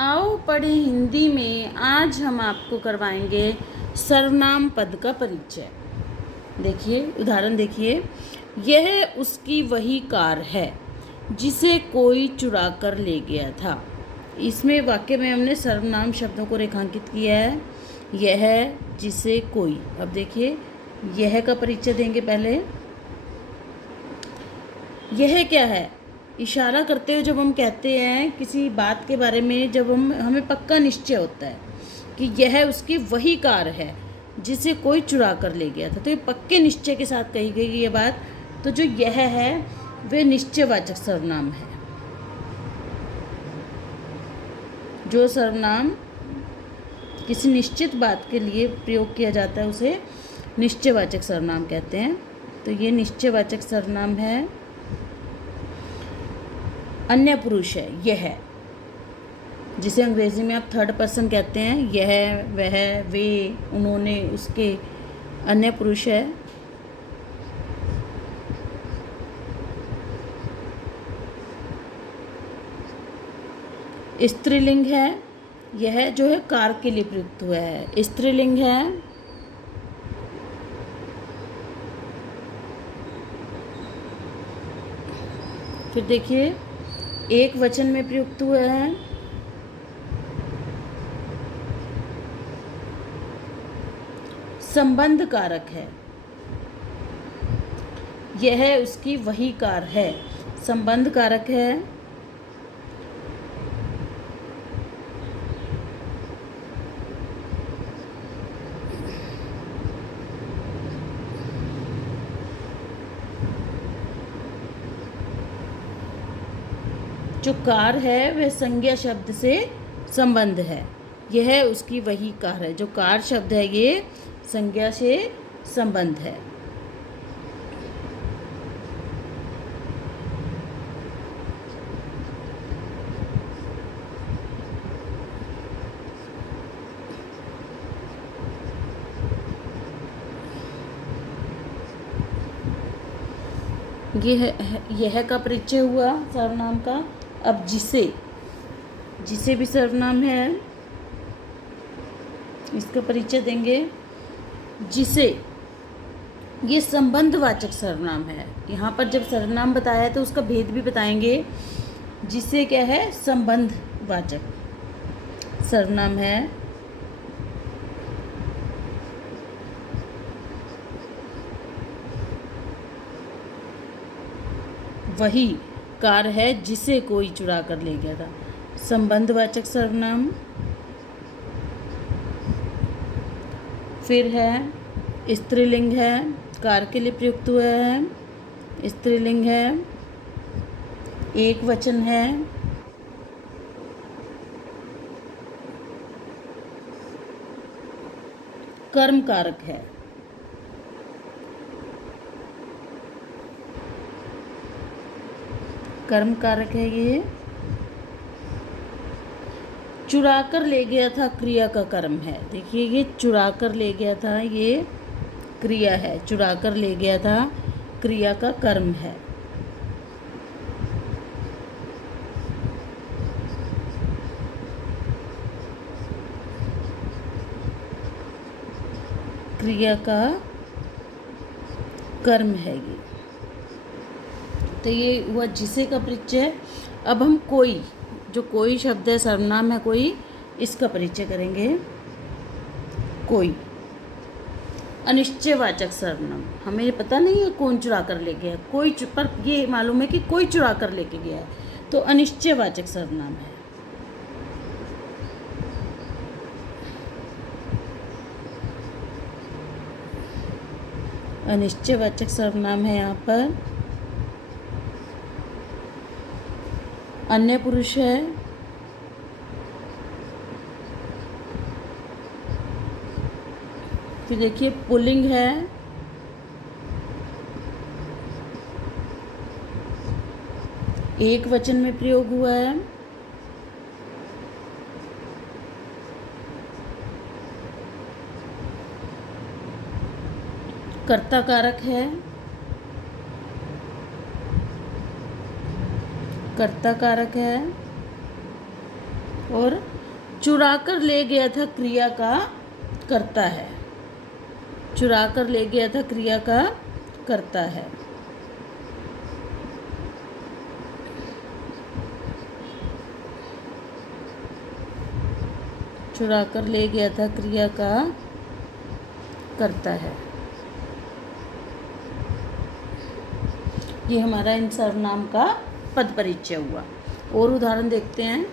आओ पढ़ें हिंदी में। आज हम आपको करवाएंगे सर्वनाम पद का परिचय। देखिए उदाहरण देखिए, यह उसकी वही कार है जिसे कोई चुरा कर ले गया था। इसमें वाक्य में हमने सर्वनाम शब्दों को रेखांकित किया है। यह, जिसे, कोई। अब देखिए यह का परिचय देंगे पहले। यह क्या है? इशारा करते हुए जब हम कहते हैं किसी बात के बारे में, जब हमें पक्का निश्चय होता है कि यह उसकी वही कार है जिसे कोई चुरा कर ले गया था, तो ये पक्के निश्चय के साथ कही गई ये बात। तो जो यह है वह निश्चयवाचक सर्वनाम है। जो सर्वनाम किसी निश्चित बात के लिए प्रयोग किया जाता है उसे निश्चयवाचक सर्वनाम कहते हैं। तो ये निश्चयवाचक सर्वनाम है। अन्य पुरुष है यह, जिसे अंग्रेजी में आप थर्ड पर्सन कहते हैं। यह, वह, वे, उन्होंने, उसके, अन्य पुरुष है। स्त्रीलिंग है। यह जो है कार के लिए प्रयुक्त हुआ है, स्त्रीलिंग है। फिर देखिए एक वचन में प्रयुक्त हुआ है। संबंध कारक है। यह उसकी वही कार है, संबंध कारक है। जो कार है वह संज्ञा शब्द से संबंध है। यह उसकी वही कार है। जो कार शब्द है ये संज्ञा से संबंध है। यह का परिचय हुआ सर्वनाम का। अब जिसे, जिसे भी सर्वनाम है, इसका परिचय देंगे। जिसे, ये संबंधवाचक सर्वनाम है। यहाँ पर जब सर्वनाम बताया है तो उसका भेद भी बताएंगे। जिसे क्या है? संबंधवाचक सर्वनाम है। वही कार है जिसे कोई चुरा कर ले गया था, संबंधवाचक सर्वनाम। फिर है स्त्रीलिंग है, कार के लिए प्रयुक्त हुआ है, स्त्रीलिंग है, एक वचन है। कर्म कारक है। कर्म कारक है ये। चुरा कर ले गया था क्रिया का कर्म है। देखिए ये चुरा कर ले गया था, ये क्रिया है। चुरा कर ले गया था क्रिया का कर्म है। क्रिया का कर्म है ये। तो ये हुआ जिसे का परिचय। अब हम कोई, जो कोई शब्द है सर्वनाम है कोई, इसका परिचय करेंगे। कोई अनिश्चयवाचक सर्वनाम। हमें पता नहीं है कौन चुरा कर ले गया, कोई पर ये मालूम है कि कोई चुरा कर लेके गया है, तो अनिश्चयवाचक सर्वनाम है। अनिश्चयवाचक सर्वनाम है यहाँ पर। अन्य पुरुष है। फिर देखिए पुल्लिंग है। एक वचन में प्रयोग हुआ है। कर्ता कारक है। कर्ता कारक है। और चुरा कर ले गया था क्रिया का करता है। चुरा कर ले गया था क्रिया का करता है। चुरा कर ले गया था क्रिया का करता है। ये हमारा इन सर्वनाम का पद परिचय हुआ। और उदाहरण देखते हैं।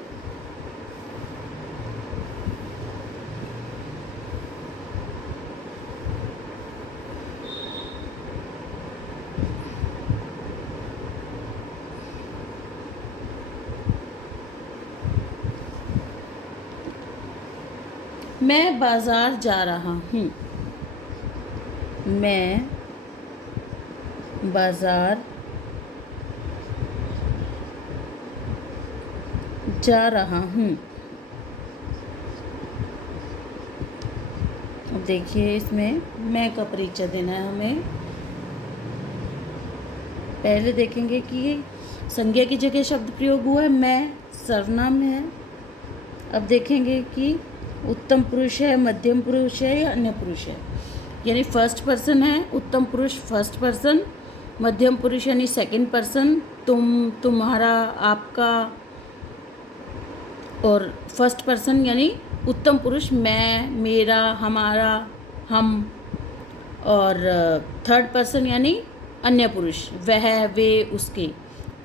मैं बाजार जा रहा हूँ। मैं बाजार जा रहा हूँ। अब देखिए, इसमें मैं का परिचय देना है हमें। पहले देखेंगे कि संज्ञा की जगह शब्द प्रयोग हुआ है, मैं सर्वनाम है। अब देखेंगे कि उत्तम पुरुष है, मध्यम पुरुष है या अन्य पुरुष है। यानी फर्स्ट पर्सन है, उत्तम पुरुष फर्स्ट पर्सन, मध्यम पुरुष यानी सेकंड पर्सन, तुम, तुम्हारा, आपका, और फर्स्ट पर्सन यानी उत्तम पुरुष मैं, मेरा, हमारा, हम, और थर्ड पर्सन यानी अन्य पुरुष वह, वे, उसके।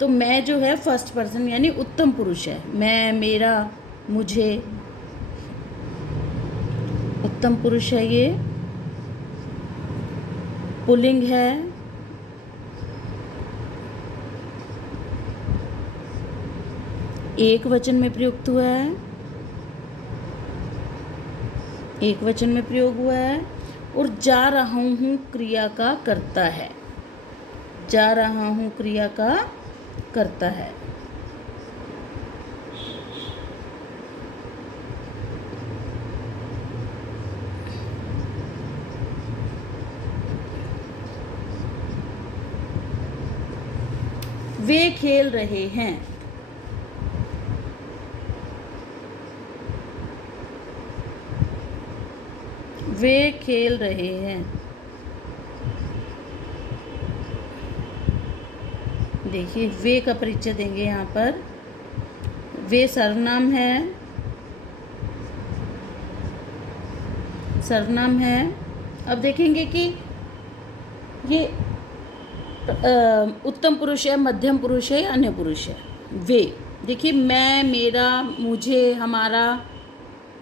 तो मैं जो है फर्स्ट पर्सन यानी उत्तम पुरुष है। मैं, मेरा, मुझे, उत्तम पुरुष है। ये पुल्लिंग है। एक वचन में प्रयुक्त हुआ है। एक वचन में प्रयोग हुआ है। और जा रहा हूँ क्रिया का करता है। जा रहा हूँ क्रिया का करता है। वे खेल रहे हैं। वे खेल रहे हैं। देखिए, वे का परिचय देंगे यहाँ पर। वे सर्वनाम है। सर्वनाम है। अब देखेंगे कि ये उत्तम पुरुष है, मध्यम पुरुष है या अन्य पुरुष है। वे, देखिए, मैं, मेरा, मुझे, हमारा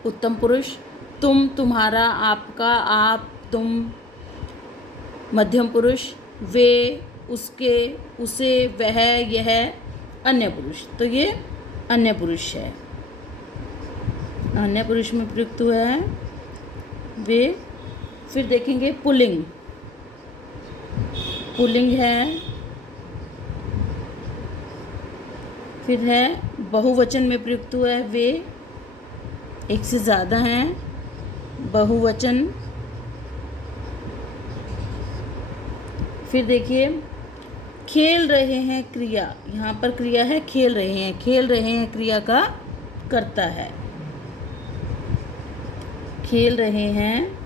उत्तम पुरुष, तुम, तुम्हारा, आपका, आप, तुम मध्यम पुरुष, वे, उसके, उसे, वह, यह अन्य पुरुष। तो ये अन्य पुरुष है। अन्य पुरुष में प्रयुक्त हुआ है वे। फिर देखेंगे पुल्लिंग। पुल्लिंग है। फिर है बहुवचन में प्रयुक्त हुआ है वे, एक से ज़्यादा हैं, बहुवचन। फिर देखिए, खेल रहे हैं क्रिया, यहाँ पर क्रिया है खेल रहे हैं। खेल रहे हैं क्रिया का करता है। खेल रहे हैं,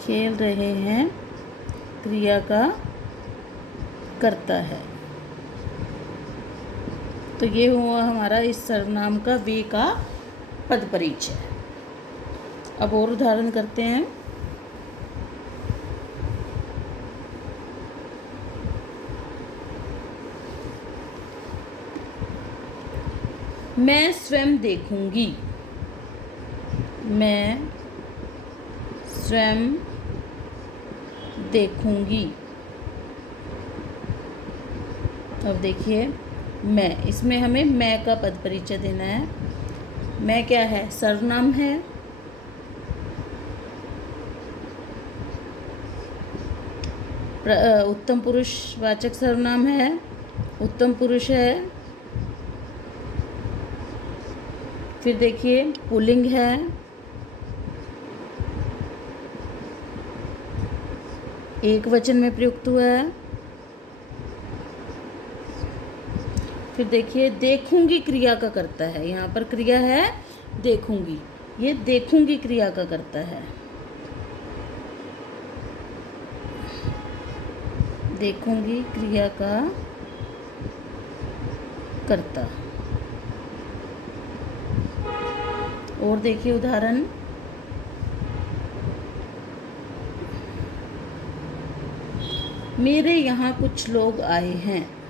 खेल रहे हैं क्रिया का करता है। तो ये हुआ हमारा इस सर्वनाम का वे का पद परिचय। अब और उदाहरण करते हैं। मैं स्वयं देखूंगी। मैं स्वयं देखूंगी। अब देखिए, मैं, इसमें हमें मैं का पद परिचय देना है। मैं क्या है? सर्वनाम है। उत्तम पुरुष वाचक सर्वनाम है। उत्तम पुरुष है। फिर देखिए, पुल्लिंग है। एक वचन में प्रयुक्त हुआ है। फिर देखिए देखूंगी क्रिया का करता है, यहाँ पर क्रिया है देखूंगी, ये देखूंगी क्रिया का करता है। देखूंगी क्रिया का करता। और देखिए उदाहरण, मेरे यहाँ कुछ लोग आए हैं।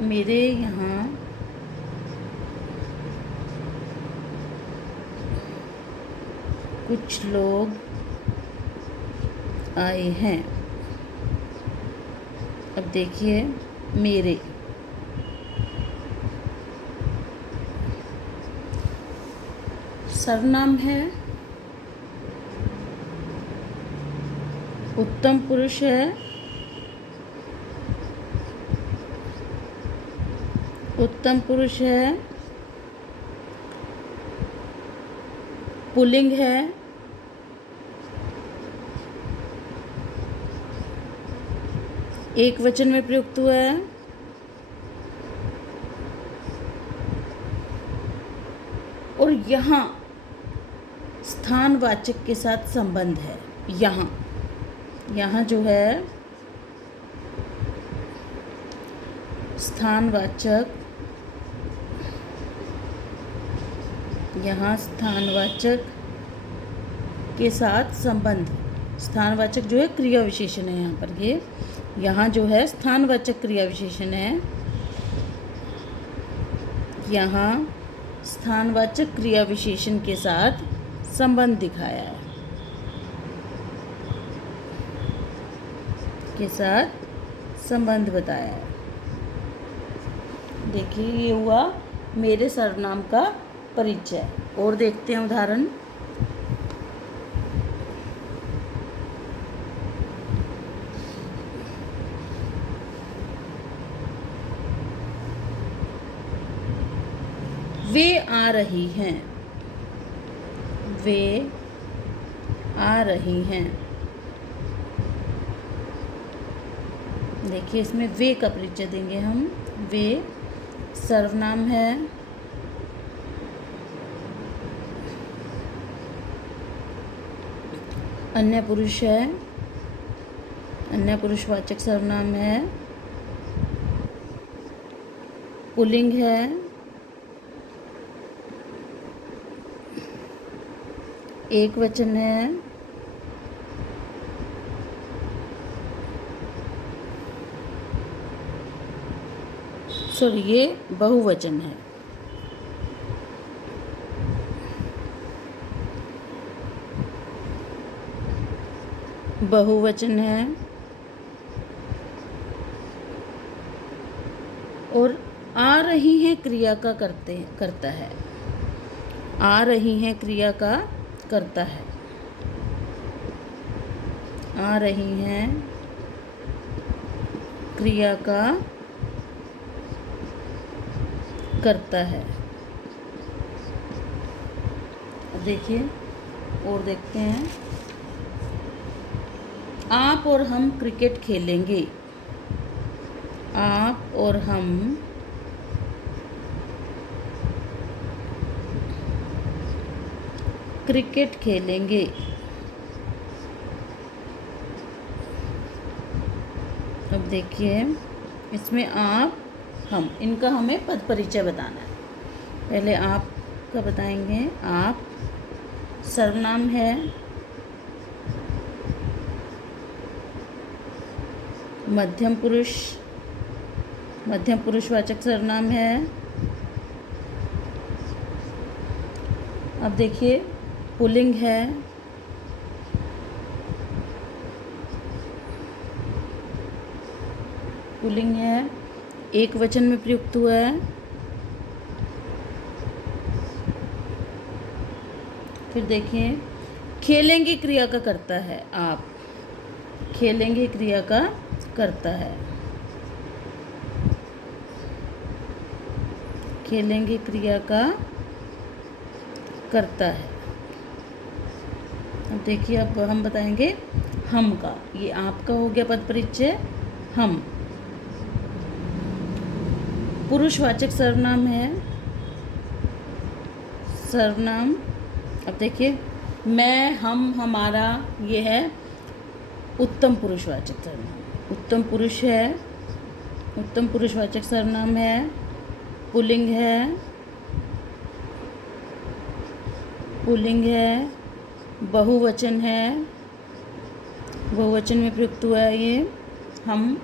मेरे यहाँ कुछ लोग आए हैं। अब देखिए मेरे, सर्वनाम है, उत्तम पुरुष है, उत्तम पुरुष है, पुल्लिंग है, एक वचन में प्रयुक्त हुआ है, और यहाँ स्थानवाचक के साथ संबंध है। यहाँ जो है स्थानवाचक, यहाँ स्थानवाचक के साथ संबंध, स्थानवाचक जो है क्रिया विशेषण है यहाँ पर, ये यहाँ जो है स्थानवाचक क्रिया विशेषण है, यहाँ स्थानवाचक क्रिया विशेषण के साथ संबंध दिखाया है, के साथ संबंध बताया है। देखिए ये हुआ मेरे सर्वनाम का परिचय। और देखते हैं उदाहरण, वे आ रही हैं। वे आ रही हैं। देखिए इसमें वे का परिचय देंगे हम। वे सर्वनाम है, अन्य पुरुष है, अन्य पुरुषवाचक सर्वनाम है, पुल्लिंग है, एक वचन है, सॉरी ये बहुवचन है। बहुवचन है और आ रही हैं क्रिया का करता है। आ रही हैं क्रिया का करता है। आ रही हैं क्रिया का करता है। देखिए और देखते हैं, आप और हम क्रिकेट खेलेंगे। आप और हम क्रिकेट खेलेंगे। अब देखिए इसमें आप, हम, इनका हमें पद परिचय बताना है। पहले आप का बताएंगे। आप सर्वनाम है, मध्यम पुरुषवाचक सर्वनाम है। अब देखिए पुल्लिंग है, पुल्लिंग है, एक वचन में प्रयुक्त हुआ है। फिर देखिए खेलेंगे क्रिया का करता है। आप खेलेंगे क्रिया का करता है। खेलेंगे क्रिया का करता है। अब देखिए अब हम बताएंगे हम का। ये आपका हो गया पद परिचय हम। पुरुषवाचक सर्वनाम है, सर्वनाम। अब देखिए मैं, हम, हमारा, ये है उत्तम पुरुषवाचक सर्वनाम। उत्तम पुरुष है, उत्तम पुरुषवाचक सर्वनाम है, पुल्लिंग है, पुल्लिंग है, बहुवचन है, बहुवचन में प्रयुक्त हुआ है ये हम।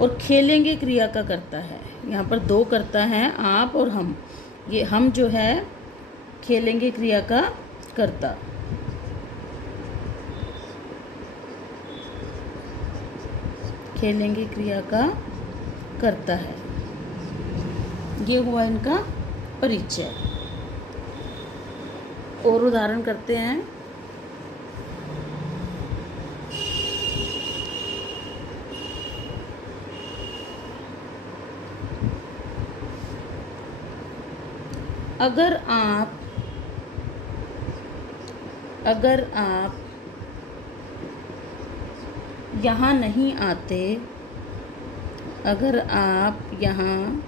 और खेलेंगे क्रिया का करता है, यहाँ पर दो करता है, आप और हम। ये हम जो है खेलेंगे क्रिया का करता। खेलेंगे क्रिया का करता है। ये हुआ इनका परिचय। और उदाहरण करते हैं। अगर आप यहाँ नहीं आते, अगर आप यहाँ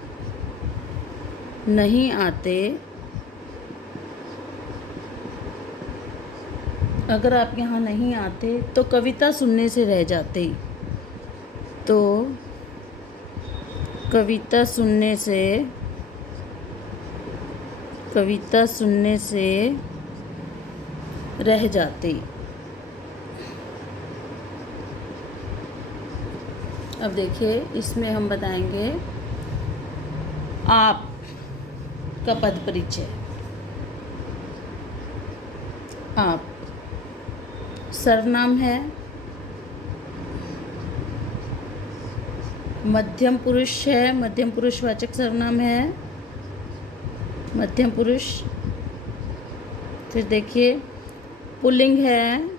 नहीं आते, अगर आप यहाँ नहीं आते तो कविता सुनने से रह जाते। तो कविता सुनने से रह जाते। अब देखिए इसमें हम बताएंगे आप का पद परिचय। आप सर्वनाम है, मध्यम पुरुष है, मध्यम पुरुषवाचक सर्वनाम है, मध्यम पुरुष। फिर देखिए पुल्लिंग है,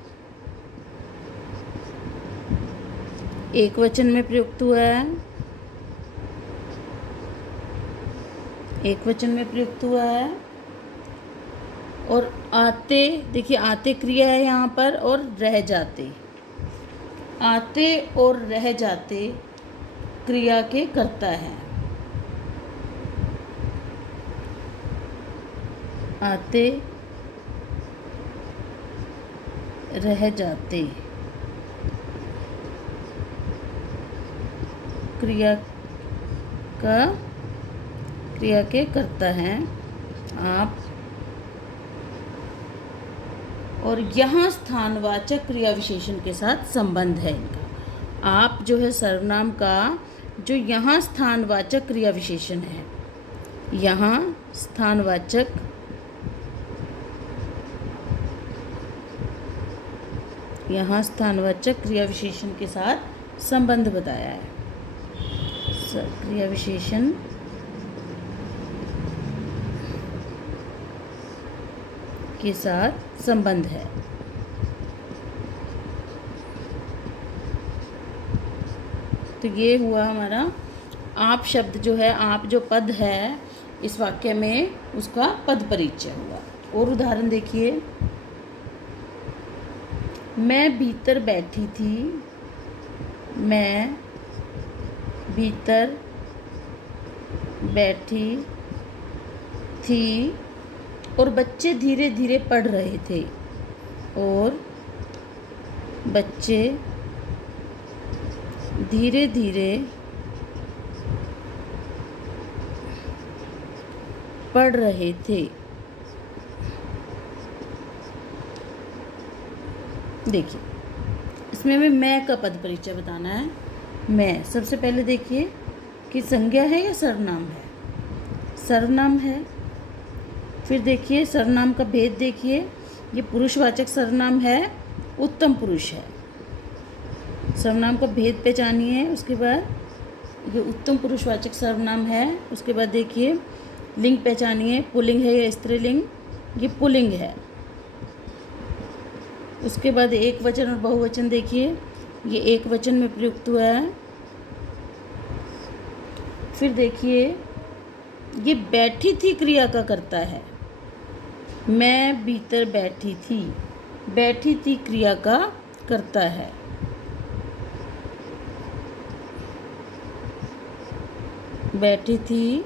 एक वचन में प्रयुक्त हुआ है, एक वचन में प्रयुक्त हुआ है। और आते, देखिए आते क्रिया है यहाँ पर, और रह जाते, आते और रह जाते क्रिया के करता है। आते रह जाते क्रिया के करता है आप। और यहाँ स्थानवाचक क्रिया विशेषण के साथ संबंध है इनका। आप जो है सर्वनाम का जो यहाँ स्थानवाचक क्रिया विशेषण है, यहाँ स्थानवाचक क्रिया विशेषण के साथ संबंध बताया है। क्रिया विशेषण के साथ संबंध है। तो ये हुआ हमारा आप शब्द जो है, आप जो पद है इस वाक्य में, उसका पद परिचय हुआ। और उदाहरण देखिए, मैं भीतर बैठी थी, मैं भीतर बैठी थी, और बच्चे धीरे धीरे पढ़ रहे थे, और बच्चे धीरे धीरे पढ़ रहे थे। देखिए इसमें हमें मैं का पद परिचय बताना है। मैं, सबसे पहले देखिए कि संज्ञा है या सर्वनाम है। सर्वनाम है। फिर देखिए सर्वनाम का भेद देखिए, ये पुरुषवाचक सर्वनाम है, उत्तम पुरुष है। सर्वनाम का भेद पहचानिए। उसके बाद ये उत्तम पुरुषवाचक सर्वनाम है। उसके बाद देखिए लिंग पहचानिए, पुल्लिंग है या स्त्रीलिंग। ये पुल्लिंग है। उसके बाद एक वचन और बहुवचन देखिए, ये एक वचन में प्रयुक्त हुआ है। फिर देखिए ये बैठी थी क्रिया का करता है। मैं भीतर बैठी थी, बैठी थी क्रिया का करता है। बैठी थी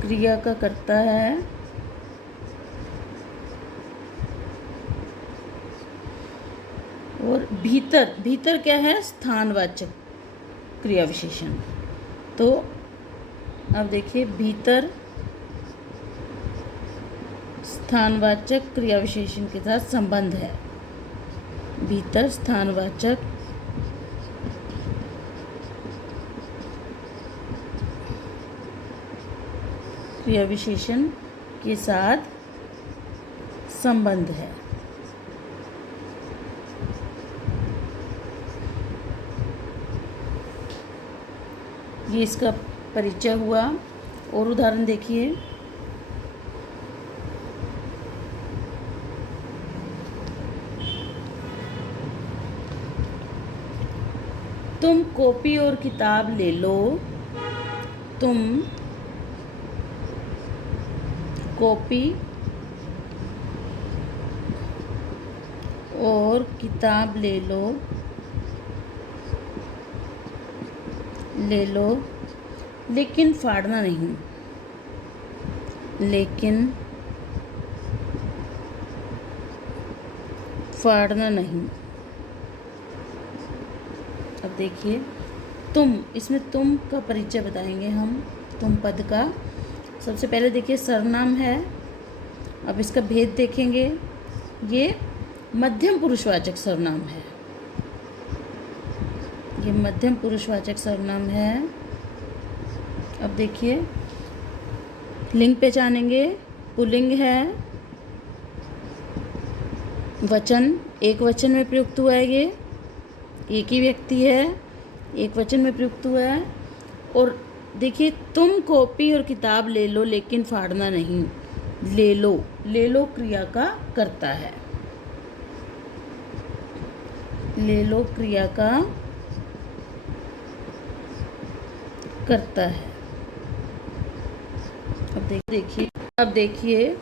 क्रिया का करता है। और भीतर, भीतर क्या है? स्थानवाचक क्रिया विशेषण। तो अब देखिए, भीतर स्थानवाचक क्रिया विशेषण के साथ संबंध है। भीतर स्थानवाचक क्रिया विशेषण के साथ संबंध है। ये इसका परिचय हुआ। और उदाहरण देखिए, तुम कॉपी और किताब ले लो। तुम कॉपी और किताब ले लो, लेकिन फाड़ना नहीं। लेकिन फाड़ना नहीं। अब देखिए, तुम, इसमें तुम का परिचय बताएंगे हम। तुम पद का सबसे पहले देखिए सर्वनाम है। अब इसका भेद देखेंगे। ये मध्यम पुरुषवाचक सर्वनाम है। ये मध्यम पुरुषवाचक सर्वनाम है। अब देखिए, लिंग पहचानेंगे। पुल्लिंग है। वचन, एक वचन में प्रयुक्त हुआ है। ये एक ही व्यक्ति है, एक वचन में प्रयुक्त हुआ है। और देखिए, तुम कॉपी और किताब ले लो, लेकिन फाड़ना नहीं। ले लो क्रिया का करता है। ले लो क्रिया का करता है। अब देखिए,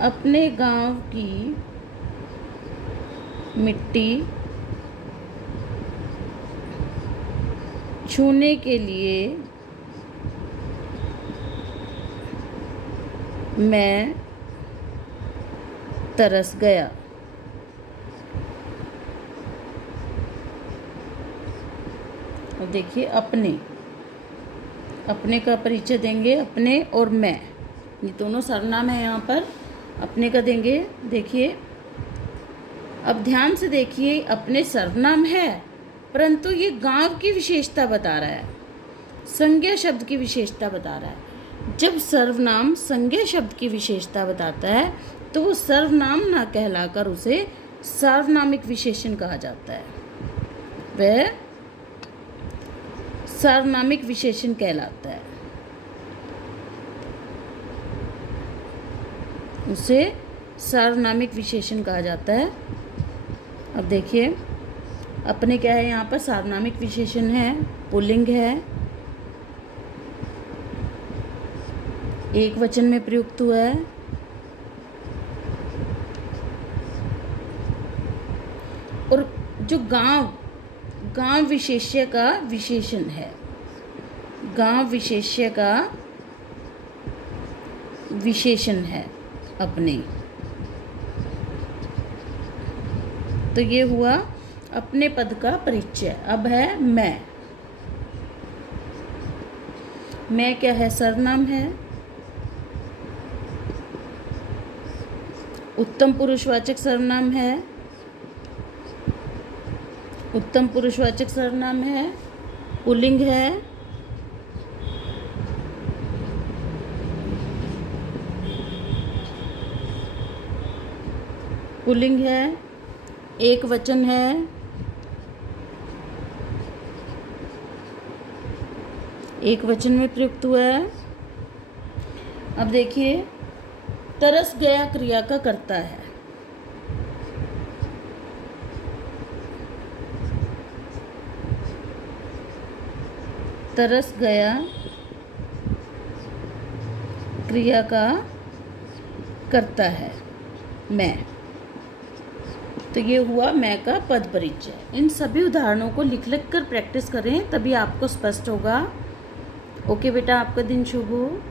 अपने गांव की मिट्टी छूने के लिए मैं तरस गया। और देखिए, अपने का परिचय देंगे। अपने और मैं, ये दोनों सर्वनाम है। यहाँ पर अपने का देंगे। देखिए, अब ध्यान से देखिए, अपने सर्वनाम है, परंतु ये गांव की विशेषता बता रहा है, संज्ञा शब्द की विशेषता बता रहा है। जब सर्वनाम संज्ञा शब्द की विशेषता बताता है तो वो सर्वनाम ना कहलाकर उसे सार्वनामिक विशेषण कहा जाता है। वह सार्वनामिक विशेषण कहलाता है। उसे सार्वनामिक विशेषण कहा जाता है। अब देखिए, अपने क्या है? यहाँ पर सार्वनामिक विशेषण है, पुल्लिंग है, एक वचन में प्रयुक्त हुआ है। और जो गांव विशेष्य का विशेषण है, गांव विशेष्य का विशेषण है अपने। तो ये हुआ अपने पद का परिचय। अब है मैं क्या है? सर्वनाम है। उत्तम पुरुषवाचक सर्वनाम है। उत्तम पुरुषवाचक सर्वनाम है। पुल्लिंग है। पुल्लिंग है, एक वचन है, एक वचन में प्रयुक्त हुआ है। अब देखिए, तरस गया क्रिया का करता है। तरस गया क्रिया का करता है मैं। तो ये हुआ मैं का पद परिचय। इन सभी उदाहरणों को लिख लिख कर प्रैक्टिस करें, तभी आपको स्पष्ट होगा। ओके बेटा, आपका दिन शुभ हो।